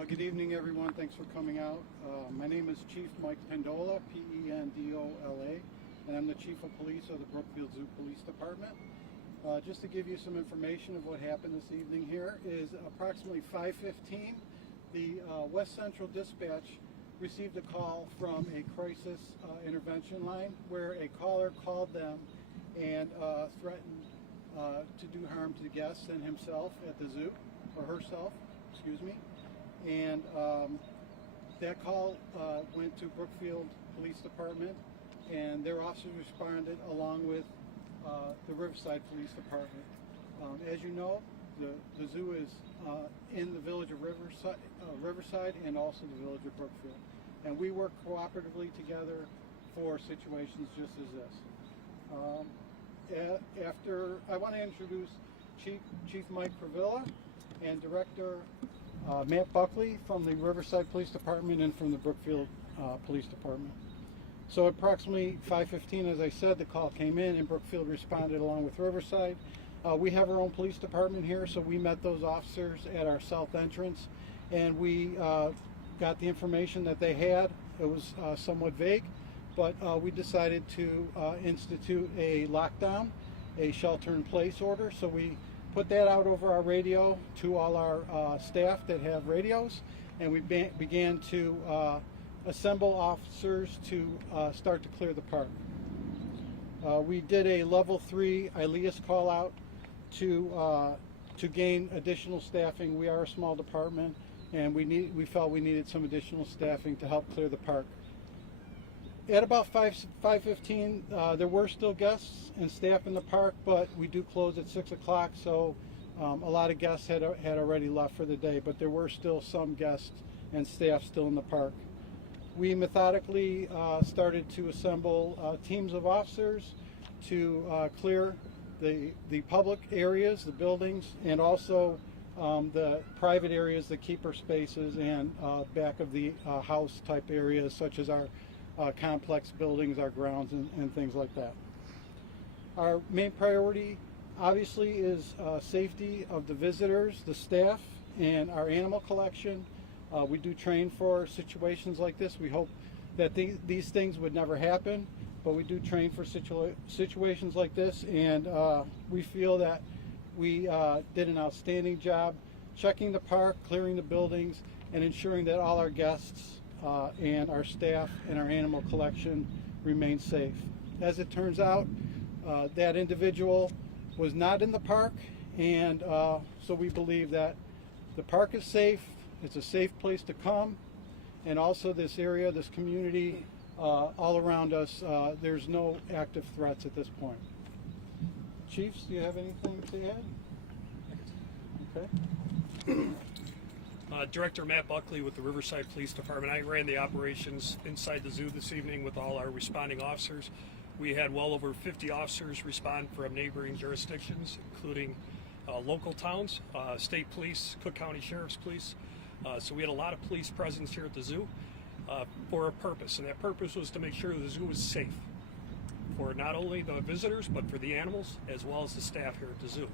Good evening, everyone. Thanks for coming out. My name is Chief Mike Pendola, Pendola, and I'm the Chief of Police of the Brookfield Zoo Police Department. Just to give you some information of what happened this evening here is approximately 5:15, the West Central Dispatch received a call from a crisis intervention line where a caller called them and threatened to do harm to the guests and himself at the zoo, or herself, excuse me. And that call went to Brookfield Police Department, and their officers responded along with the Riverside Police Department. As you know, the zoo is in the village of Riverside and also the village of Brookfield. And we work cooperatively together for situations just as this. I want to introduce Chief Mike Pravilla and Director Matt Buckley from the Riverside Police Department and from the Brookfield Police Department. So approximately 5:15, as I said, the call came in and Brookfield responded along with Riverside. We have our own police department here, so we met those officers at our south entrance, and we got the information that they had. It was somewhat vague, but we decided to institute a lockdown, a shelter-in-place order. So we put that out over our radio to all our staff that have radios, and we began to assemble officers to start to clear the park. We did a level 3 ILEAS call out to gain additional staffing. We are a small department, and we felt we needed some additional staffing to help clear the park. At about 5:15, there were still guests and staff in the park, but we do close at 6 o'clock, so a lot of guests had already left for the day, but there were still some guests and staff still in the park. We methodically started to assemble teams of officers to clear the public areas, the buildings, and also the private areas, the keeper spaces, and back of the house type areas, such as our complex buildings, our grounds, and things like that. Our main priority obviously is safety of the visitors, the staff, and our animal collection. We do train for situations like this. We hope that these things would never happen, but we do train for situations like this, and we feel that we did an outstanding job checking the park, clearing the buildings, and ensuring that all our guests and our staff and our animal collection remain safe. As it turns out, that individual was not in the park, and so we believe that the park is safe. It's a safe place to come, and also this area, this community, all around us, there's no active threats at this point. Chiefs, do you have anything to add? Okay. Director Matt Buckley with the Riverside Police Department. I ran the operations inside the zoo this evening with all our responding officers. We had well over 50 officers respond from neighboring jurisdictions, including local towns, state police, Cook County Sheriff's Police. So we had a lot of police presence here at the zoo for a purpose, and that purpose was to make sure the zoo was safe for not only the visitors, but for the animals, as well as the staff here at the zoo.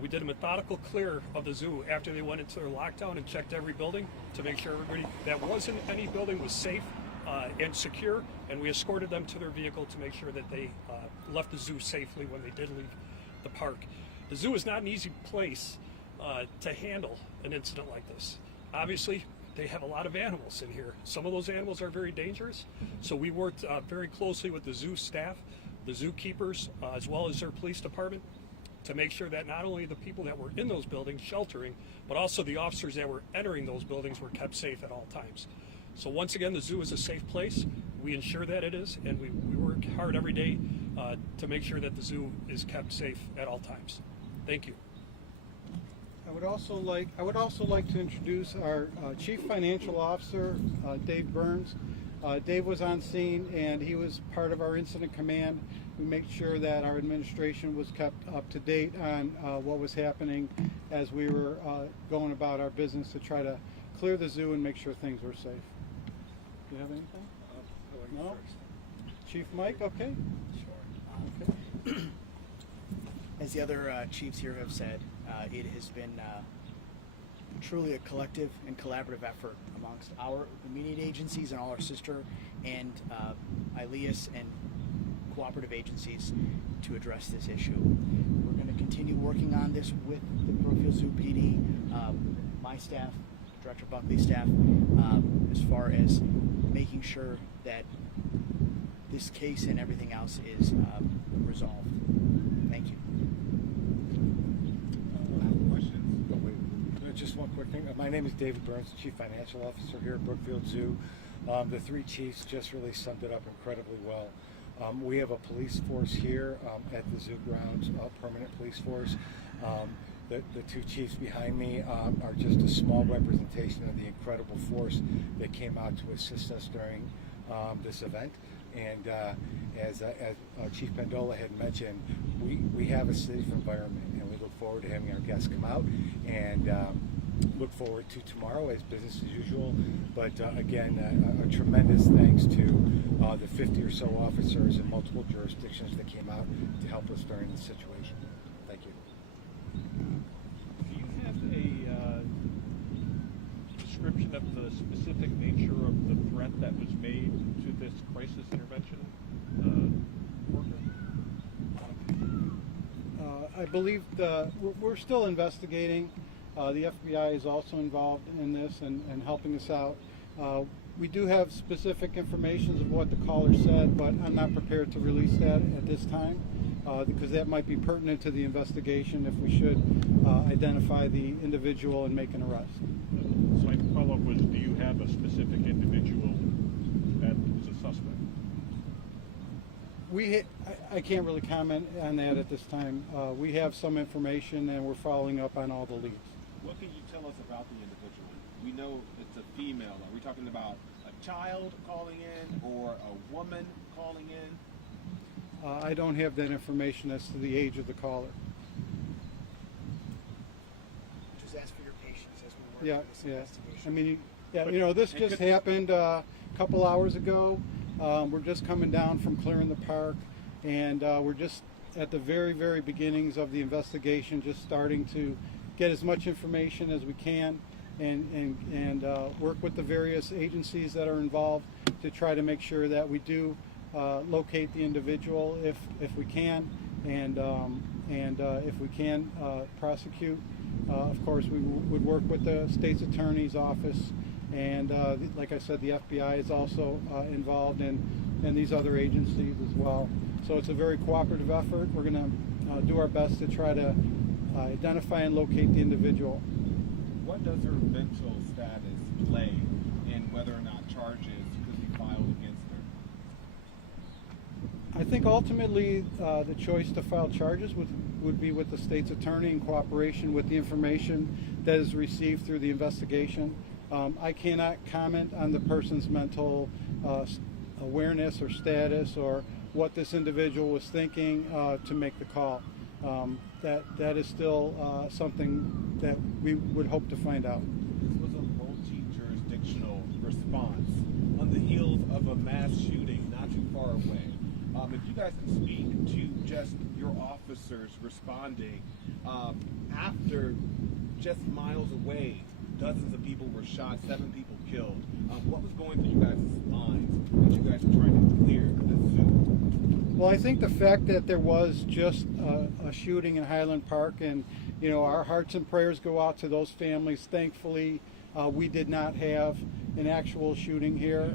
We did a methodical clear of the zoo after they went into their lockdown and checked every building to make sure everybody that was in any building was safe and secure, and we escorted them to their vehicle to make sure that they left the zoo safely when they did leave the park. The zoo is not an easy place to handle an incident like this. Obviously, they have a lot of animals in here. Some of those animals are very dangerous, so we worked very closely with the zoo staff, the zookeepers, as well as their police department, to make sure that not only the people that were in those buildings sheltering, but also the officers that were entering those buildings were kept safe at all times. So once again, the zoo is a safe place. We ensure that it is, and we work hard every day to make sure that the zoo is kept safe at all times. Thank you. I would also like to introduce our Chief Financial Officer, Dave Burns. Dave was on scene, and he was part of our incident command. We made sure that our administration was kept up to date on what was happening as we were going about our business to try to clear the zoo and make sure things were safe. Do you have anything? No? Chief Mike, okay? Sure. Okay. As the other chiefs here have said, it has been truly a collective and collaborative effort amongst our immediate agencies and all our sister and ILEAS and cooperative agencies to address this issue. We're going to continue working on this with the Brookfield Zoo PD, my staff, Director Buckley's staff, as far as making sure that this case and everything else is resolved. Thank you. Questions? Oh, wait. Just one quick thing. My name is David Burns, Chief Financial Officer here at Brookfield Zoo. The three chiefs just really summed it up incredibly well. We have a police force here at the zoo grounds, a permanent police force. The two chiefs behind me are just a small representation of the incredible force that came out to assist us during this event. And as Chief Pendola had mentioned, we have a safe environment, and we look forward to having our guests come out and look forward to tomorrow as business as usual. But again, a tremendous thanks to the 50 or so officers in multiple jurisdictions that came out to help us during this situation. Thank you. Do you have a description of the specific nature of the threat that was made to this crisis intervention worker? I believe we're still investigating. The FBI is also involved in this and helping us out. We do have specific information of what the caller said, but I'm not prepared to release that at this time because that might be pertinent to the investigation if we should identify the individual and make an arrest. So my follow-up was, do you have a specific individual that is a suspect? I can't really comment on that at this time. We have some information and we're following up on all the leads. What can you tell us about the individual? We know it's a female. Are we talking about a child calling in or a woman calling in? I don't have that information as to the age of the caller. Just ask for your patience as we work on this investigation. I mean, this just happened a couple hours ago. We're just coming down from clearing the park, and we're just at the very, very beginnings of the investigation, just starting to get as much information as we can and work with the various agencies that are involved to try to make sure that we do locate the individual if we can, and if we can prosecute. Of course, we would work with the state's attorney's office, and like I said, the FBI is also involved and these other agencies as well. So it's a very cooperative effort. We're going to do our best to try to identify and locate the individual. What does her mental status play in whether or not charges could be filed against her? I think ultimately the choice to file charges would be with the state's attorney in cooperation with the information that is received through the investigation. I cannot comment on the person's mental awareness or status or what this individual was thinking to make the call. That is still something that we would hope to find out. This was a multi-jurisdictional response on the heels of a mass shooting not too far away. If you guys can speak to just your officers responding after just miles away, dozens of people were shot, 7 people killed. What was going through you guys' minds as you guys were trying to clear the zoo? Well, I think the fact that there was just a shooting in Highland Park, and our hearts and prayers go out to those families. Thankfully, we did not have an actual shooting here.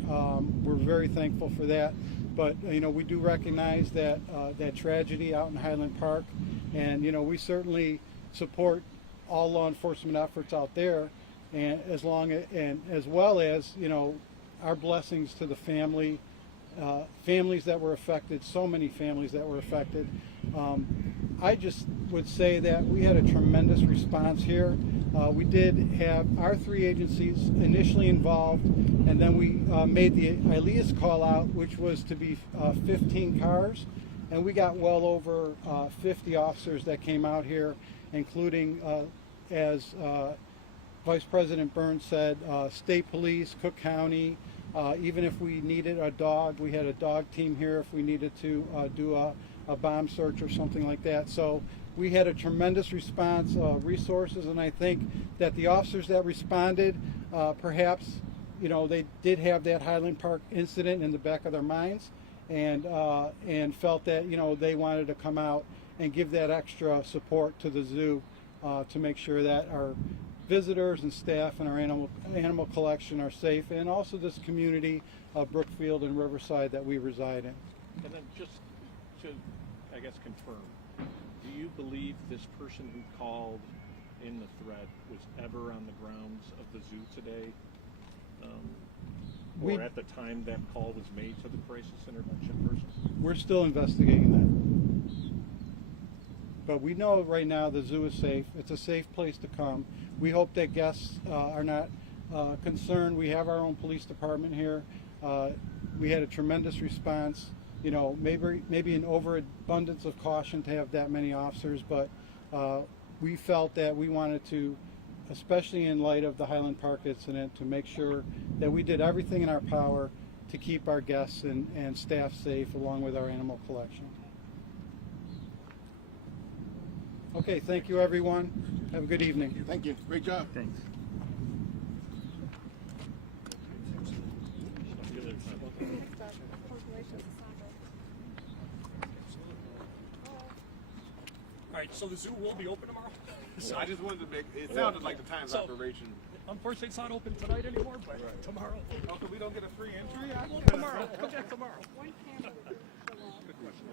We're very thankful for that. But we do recognize that that tragedy out in Highland Park, and we certainly support all law enforcement efforts out there, and as well as our blessings to the families that were affected, so many families that were affected. I just would say that we had a tremendous response here. We did have our 3 agencies initially involved, and then we made the ILEAS call out, which was to be 15 cars, and we got well over 50 officers that came out here, including, as Vice President Burns said, state police, Cook County. Even if we needed a dog, we had a dog team here if we needed to do a bomb search or something like that. So we had a tremendous response of resources, and I think that the officers that responded, perhaps, they did have that Highland Park incident in the back of their minds, and felt that they wanted to come out and give that extra support to the zoo to make sure that our visitors and staff and our animal collection are safe, and also this community of Brookfield and Riverside that we reside in. And then just to, I guess, confirm, do you believe this person who called in the threat was ever on the grounds of the zoo today? Or at the time that call was made to the crisis intervention person? We're still investigating that. But we know right now the zoo is safe. It's a safe place to come. We hope that guests are not concerned. We have our own police department here. We had a tremendous response. Maybe an overabundance of caution to have that many officers, but we felt that we wanted to, especially in light of the Highland Park incident, to make sure that we did everything in our power to keep our guests and staff safe, along with our animal collection. Okay, thank you, everyone. Have a good evening. Thank you. Great job. Thanks. All right, so the zoo will be open tomorrow? So I just wanted to make it sounded like the time's So- operation. Unfortunately, it's not open tonight anymore, but tomorrow. Oh, so we don't get a free entry? Well, tomorrow. Come back tomorrow. One camera would go off. Good question.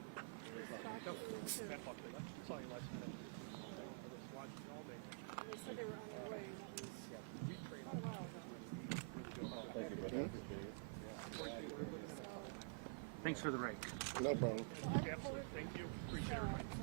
Matt Buckley, I saw you last minute. I was watching all day. They said they were on their way. That was quite a while ago. Thanks for the rake. No problem. Absolutely. Thank you. Appreciate it.